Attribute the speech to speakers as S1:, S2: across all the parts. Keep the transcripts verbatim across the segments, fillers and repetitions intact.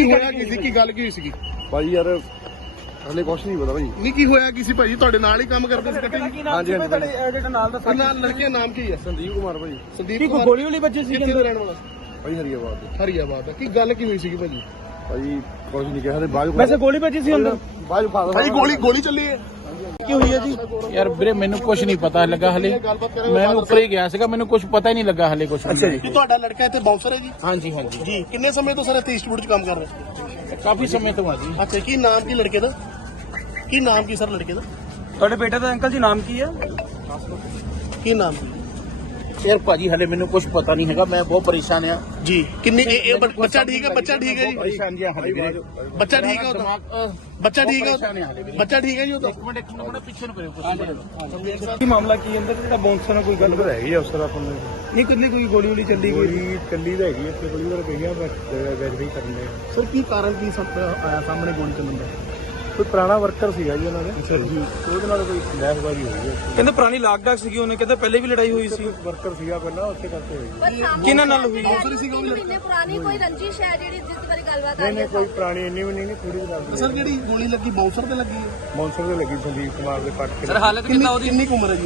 S1: ਹੋਇਆ ਕੀ ਸੀ, ਕੀ ਗੱਲ ਕੀ ਹੋਈ ਸੀਗੀ
S2: ਭਾਜੀ ਯਾਰ ਹਲੇ ਕੁਛ ਨਹੀਂ ਪਤਾ ਭਾਜੀ।
S1: ਨਹੀਂ ਕੀ ਹੋਇਆ ਕੀ ਸੀ ਭਾਜੀ? ਤੁਹਾਡੇ ਨਾਲ ਹੀ ਕੰਮ ਕਰਦੇ ਸੀ ਇਕੱਠੇ?
S2: ਹਾਂਜੀ ਹਾਂਜੀ
S3: ਤੁਹਾਡੇ ਨਾਲ ਦਾ
S1: ਨਾਲ ਲੜਕੇ ਦਾ ਨਾਮ ਕੀ ਹੈ?
S2: ਸੰਦੀਪ ਕੁਮਾਰ ਭਾਜੀ।
S1: ਸੰਦੀਪ
S3: ਕੀ ਕੋਈ ਗੋਲੀ ਵਾਲੀ ਬੱਚੇ ਸੀ
S1: ਕਿੱਥੇ ਦਾ ਰਹਿਣ ਵਾਲਾ?
S2: ਭਾਈ ਹਰੀਆਬਾਦ ਦੇ।
S1: ਹਰੀਆਬਾਦ ਦਾ। ਕੀ ਗੱਲ ਕੀ ਹੋਈ ਸੀਗੀ ਭਾਜੀ?
S2: ਭਾਜੀ ਕੁਛ ਨਹੀਂ ਕਿਹਾ ਤੇ ਬਾਅਦ
S3: ਵੈਸੇ ਗੋਲੀ ਵੱਜੀ ਸੀ ਅੰਦਰ
S2: ਬਾਅਦ ਫਾਦਰ
S1: ਭਾਜੀ ਗੋਲੀ ਗੋਲੀ ਚੱਲੀ ਹੈ?
S3: ਕੀ ਹੋਈ ਹੈ ਜੀ?
S4: ਯਾਰ ਵੀਰੇ ਮੈਨੂੰ ਕੁਝ ਨਹੀਂ ਪਤਾ ਲੱਗਾ ਹਲੇ। ਮੈਂ ਉੱਪਰ ਹੀ ਗਿਆ ਸੀਗਾ, ਮੈਨੂੰ ਕੁਝ ਪਤਾ ਹੀ ਨਹੀਂ ਲੱਗਾ ਹਲੇ ਕੁਝ।
S3: ਅੱਛਾ ਜੀ।
S1: ਕੀ ਤੁਹਾਡਾ ਲੜਕਾ ਇੱਥੇ ਬਾਉਂਸਰ ਹੈ ਜੀ?
S4: ਹਾਂਜੀ ਹਾਂਜੀ
S1: ਜੀ ਕਿੰਨੇ ਸਮੇਂ ਤੋਂ ਸਰ ਇੱਥੇ ਈਸਟਵੁੱਡ 'ਚ ਕੰਮ ਕਰ ਰਹੇ?
S4: ਕਾਫੀ ਸਮੇਂ ਤੋਂ ਆ ਜੀ।
S1: ਅੱਛਾ ਕੀ ਨਾਮ ਕੀ ਲੜਕੇ ਦਾ? ਕੀ ਨਾਮ ਕੀ ਸਰ ਲੜਕੇ ਦਾ?
S3: ਤੁਹਾਡੇ ਬੇਟੇ ਦਾ ਅੰਕਲ ਜੀ ਨਾਮ ਕੀ ਹੈ?
S1: ਕੀ ਨਾਮ?
S4: ਯਾਰ ਭਾਜੀ ਹਲੇ ਮੈਨੂੰ ਕੁਝ ਪਤਾ ਨਹੀਂ ਹੈਗਾ, ਮੈਂ ਬਹੁਤ ਪਰੇਸ਼ਾਨ ਆ
S1: ਜੀ ਕਿੰਨੇ ਇਹ ਇਹ ਬ- ਬੱਚਾ ਠੀਕ ਹੈ? ਬੱਚਾ ਠੀਕ ਹੈ ਜੀ?
S4: ਪਰੇਸ਼ਾਨ ਜੀ ਹਲੇ ਵੀਰੇ।
S1: ਬੱਚਾ ਠੀਕ ਹੈ ਉਹਦਾ?
S4: ਦਿਮਾਗ
S1: ਬੱਚਾ ਠੀਕ ਹੈ
S4: ਪਰੇਸ਼ਾਨ ਹੈ
S1: ਉਹਦਾ?
S4: ਹਲੇ ਵੀਰੇ।
S1: ਬੱਚਾ ਠੀਕ ਹੈ ਜੀ ਉਹਦਾ?
S4: ਇੱਕ ਮਿੰਟ ਇੱਕ ਮਿੰਟ ਪਿੱਛੇ ਨੂੰ ਕਰਿਓ ਕੁਝ।
S3: ਕੀ ਮਾਮਲਾ ਕੀ ਅੰਦਰ ਜਿਹੜਾ ਬਾਉਂਸਰ ਨਾਲ ਕੋਈ ਗੱਲ
S2: ਗੱਲ ਹੈਗੀ ਆ ਉਸ ਤਰ੍ਹਾਂ ਆਪਾਂ ਨੂੰ
S3: ਨਹੀਂ ਕਿੰਨੇ ਕੋਈ ਗੋਲੀ ਵਾਲੀ ਚੱਲੀ ਗਈ?
S2: ਗੋਲੀ ਚੱਲੀ ਤਾਂ ਹੈਗੀ ਇੱਥੇ ਗੋਲੀ ਵਾਰ ਗਈਆਂ ਬਸ ਵੈਰੀਫਾਈ ਕਰਨੇ ਆ।
S1: ਸਰ ਕੀ ਕਾਰਨ ਕੀ ਸਭ ਆਇਆ ਸਾਹਮਣੇ ਗੋਲੀ ਚੱਲਣ ਦਾ?
S2: ਕੋਈ ਪੁਰਾਣਾ ਵਰਕਰ ਸੀਗਾ ਜੀ ਉਹਨਾਂ ਦੇ ਜੀ ਉਹਦੇ ਨਾਲ ਕੋਈ ਲੈਸਬਾਜ਼ੀ ਹੋਈ ਹੈ।
S3: ਕਹਿੰਦੇ ਪੁਰਾਣੀ ਲਾਗ ਡਾਕ ਸੀਗੀ, ਉਹਨੇ ਕਹਿੰਦਾ ਪਹਿਲੇ ਵੀ ਲੜਾਈ ਹੋਈ ਸੀ।
S2: ਵਰਕਰ ਸੀਗਾ ਪਹਿਲਾਂ ਉੱਥੇ ਕਰਕੇ ਹੋਈ।
S3: ਕਿਹਨਾਂ ਨਾਲ ਹੋਈ?
S5: ਮਹੀਨੇ ਪੁਰਾਣੀ ਕੋਈ ਰੰਜਿਸ਼ ਹੈ ਜਿਹੜੀ ਜਿਸ ਬਾਰੇ ਗੱਲਬਾਤ
S2: ਨਹੀਂ ਨਹੀਂ ਕੋਈ ਪੁਰਾਣੀ ਇੰਨੀ ਵੀ ਨਹੀਂ ਥੋੜੀ ਜਿਹੀ
S1: ਸਰ ਜਿਹੜੀ ਗੋਲੀ ਲੱਗੀ ਬਾਉਂਸਰ ਤੇ ਲੱਗੀ ਹੈ?
S2: ਮੌਨਸਰ ਦੇ ਲੱਗੀ ਸੰਦੀਪ ਕੁਮਾਰ ਦੇ ਪੱਟ ਕੇ।
S3: ਸਰ ਹਾਲਤ
S1: ਕਿੰਨੀ ਕਿੰਨੀ ਕੁ ਉਮਰ ਹੈ ਜੀ?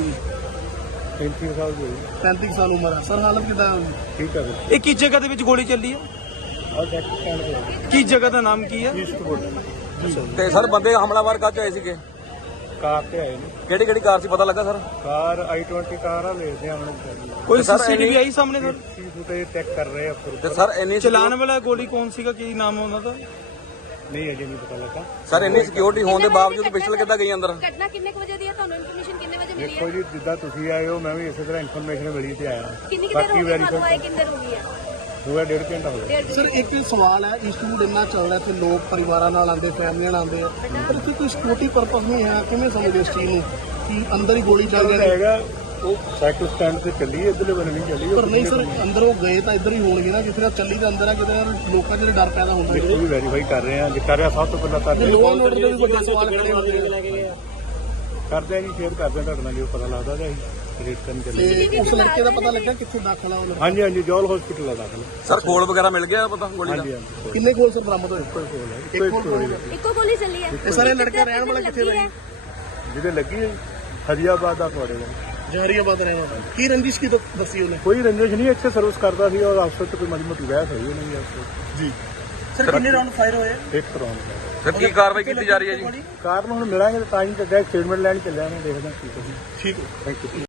S2: ਪੈਂਤੀ ਸਾਲ ਦੀ ਹੋਈ।
S1: ਪੈਂਤੀ ਸਾਲ ਉਮਰ ਹੈ ਸਰ। ਹਾਲਤ ਕਿਦਾਂ?
S2: ਠੀਕ ਹੈ
S3: ਇਹ ਕਿਸ ਜਗ੍ਹਾ ਦੇ ਵਿੱਚ ਗੋਲੀ ਚੱਲੀ ਹੈ?
S2: ਆ ਚੈੱਕ ਸਟੈਂਡ ਤੇ
S3: ਕਿਸ ਜਗ੍ਹਾ ਦਾ ਨਾਮ ਕੀ ਹੈ?
S2: ਈਸਟਵੁੱਡ
S6: ਤੇ ਸਰ ਬੰਦੇ ਹਮਲਾਵਰ ਕਾਹ ਚ ਆਏ ਸੀਗੇ?
S2: ਕਾਰ ਤੇ ਆਏ ਨੇ।
S6: ਕਿਹੜੀ ਕਿਹੜੀ ਕਾਰ ਸੀ ਪਤਾ ਲੱਗਾ ਸਰ?
S2: ਕਾਰ ਆਈ ਟਵੰਟੀ ਕਾਰ ਆ ਲੈਦੇ ਆ ਹੁਣ।
S3: ਕੋਈ
S6: ਸਰ,
S3: ਸੀਸੀਟੀਵੀ ਆਈ ਸਾਹਮਣੇ ਸਰ?
S2: ਸੀ ਫੁਟੇਜ ਚੈੱਕ ਕਰ ਰਹੇ ਆ ਫਿਰ।
S6: ਤੇ ਸਰ ਇੰਨੀ
S3: ਚਲਾਨ ਵਾਲਾ ਗੋਲੀ ਕੌਣ ਸੀਗਾ, ਕੀ ਨਾਮ ਉਹਨਾਂ ਦਾ?
S2: ਨਹੀਂ ਅਜੇ ਨਹੀਂ ਪਤਾ ਲੱਗਾ।
S6: ਸਰ ਇੰਨੀ ਸਿਕਿਉਰਿਟੀ ਹੋਣ ਦੇ ਬਾਵਜੂਦ ਪਿਸਟਲ ਕਿੱਦਾਂ ਗਈ ਅੰਦਰ?
S5: ਘਟਨਾ ਕਿੰਨੇ ਕੁ ਵਜੇ ਦੀ ਹੈ? ਤੁਹਾਨੂੰ ਇਨਫੋਰਮੇਸ਼ਨ ਕਿੰਨੇ ਵਜੇ ਮਿਲੀ
S2: ਦੇਖੋ
S5: ਹੈ?
S2: ਜੀ ਜਿੱਦਾਂ ਤੁਸੀਂ ਆਏ ਹੋ ਮੈਂ ਵੀ ਇਸੇ ਤਰ੍ਹਾਂ ਇਨਫੋਰਮੇਸ਼ਨ ਮਿਲੀ ਤੇ ਆਇਆ।
S5: ਕਿੰਨੀ ਕੁ ਦੇਰ
S2: ਬਾਕੀ
S5: ਹੋ ਗਈ ਤੁਹਾਨੂੰ
S2: ਵੈਰੀਫਾਈ
S5: ਆਏ? ਕਿੰਨੀ ਦੇਰ ਹੋ ਗਈ ਹੈ?
S2: ਹੋਇਆ ਡੇਢ ਘੰਟਾ ਹੋ ਗਿਆ।
S5: ਡੇਢ
S1: ਸਰ ਇੱਕ ਸਵਾਲ ਹੈ, ਈਸਟਵੁੱਡ ਇੰਨਾ ਚੱਲਦਾ ਇੱਥੇ ਲੋਕ ਪਰਿਵਾਰਾਂ ਨਾਲ ਆਉਂਦੇ, ਫੈਮਲੀਆਂ ਨਾਲ ਆਉਂਦੇ ਆ, ਪਰ ਇੱਥੇ ਕੋਈ ਸਿਕਿਉਰਿਟੀ ਪਰਪਸ ਨਹੀਂ ਹੈ। ਕਿਵੇਂ ਸਮਝਦੇ ਇਸ ਚੀਜ਼ ਨੂੰ ਕਿ ਅੰਦਰ ਹੀ ਗੋਲੀ ਚੱਲ
S2: ਜਿਹੜਾ
S1: ਰਹੀ ਹੈ?
S2: ਹੈਗਾ ਉਹ ਸਾਈਕਲ ਸਟੈਂਡ ਤੇ ਚੱਲੀ ਇਧਰਲੇ ਬੰਨੇ ਨਹੀਂ ਚੱਲੀ।
S1: ਪਰ ਨਹੀਂ ਸਰ ਅੰਦਰ ਉਹ ਗਏ ਤਾਂ ਇੱਧਰ ਹੀ ਹੋਣਗੇ ਨਾ, ਜਿੱਥੇ ਚੱਲੀ ਤਾਂ ਅੰਦਰ ਆ, ਕਿਤੇ ਲੋਕਾਂ 'ਚ ਡਰ ਪੈਦਾ ਹੁੰਦਾ
S2: ਉਹ ਵੀ ਵੈਰੀਫਾਈ ਕਰ ਰਹੇ ਆ। ਜੇ ਕਰ ਰਿਹਾ ਸਭ ਤੋਂ ਪਹਿਲਾਂ ਤਾਂ
S1: ਲੋਕ ਨੋਟ ਦੇ ਵੀ ਵੱਡੇ ਸਵਾਲ ਖੜੇ ਹੁੰਦੇ ਆ।
S2: ਕਰਦੇ ਆ ਜੀ ਸ਼ੇਅਰ ਕਰਦੇ ਆ ਤੁਹਾਡੇ ਨਾਲ ਜੋ ਪਤਾ ਲੱਗਦਾ ਤਾਂ ਅਸੀਂ ਰੇਟ ਕਰਨ ਚੱਲੇ।
S1: ਤੇ ਉਸ ਲੜਕੇ ਦਾ ਪਤਾ ਲੱਗਾ ਕਿੱਥੇ ਦਾਖਲ ਆ ਉਹ ਲੜਕਾ?
S2: ਹਾਂਜੀ ਹਾਂਜੀ ਜੋਲ ਹਸਪੀਟਲ ਆ ਦਾਖਲ।
S6: ਸਰ ਖੋਲ ਵਗੈਰਾ ਮਿਲ ਗਿਆ ਪਤਾ ਗੋਲੀ ਦਾ?
S2: ਹਾਂਜੀ ਹਾਂਜੀ
S1: ਕਿੰਨੇ ਖੋਲ ਸਰ ਬਰਾਮਦ ਹੋਏ?
S2: ਕੋਈ ਕੋਲ ਹੈ
S1: ਇੱਕ ਖੋਲ ਗੋਲੀ ਲੱਗੀ।
S5: ਇੱਕੋ ਗੋਲੀ ਚੱਲੀ ਹੈ?
S1: ਇਹ ਸਾਰੇ ਲੜਕਾ ਰਹਿਣ ਵਾਲਾ ਕਿੱਥੇ ਦਾ ਜੀ?
S2: ਜਿਹਦੇ ਲੱਗੀ ਹੈ ਹਰੀਆਬਾਦ ਦਾ ਤੁਹਾਡੇ ਦਾ।
S1: ਜਹਰੀਆਬਾਦ ਰਹਿਣ ਵਾਲਾ। ਕੀ ਰੰਜਿਸ਼ ਕੀ ਦੱਸੀ ਉਹਨੇ?
S2: ਕੋਈ ਰੰਜਿਸ਼ ਨਹੀਂ, ਇੱਥੇ ਸਰਵਿਸ ਕਰਦਾ ਸੀ ਔਰ ਅਫਸਰ ਤੇ ਕੋਈ ਮਾੜੀ ਮੋਟੀ ਬਹਿਸ ਹੋਈ ਨਹੀਂ ਆਪਸ
S1: ਜੀ
S3: ਸਰ ਕਿੰਨੇ ਰਾਉਂਡ ਫਾਇਰ ਹੋਏ?
S2: ਇੱਕ ਰੌਂਡ।
S6: ਸਰ ਕੀ ਕਾਰਵਾਈ ਕੀਤੀ ਜਾ ਰਹੀ ਹੈ ਜੀ?
S2: ਕਾਰਨ ਹੁਣ ਮਿਲਾਂਗੇ ਤਾਂ ਤਾਂ ਹੀ ਚੱਲਿਆ ਸਟੇਟਮੈਂਟ ਲੈਣ ਚੱਲਿਆ ਮੈਂ ਦੇਖਦਾ ਕੀ ਕਰੀ।
S1: ਠੀਕ ਹੈ।
S2: Thank you.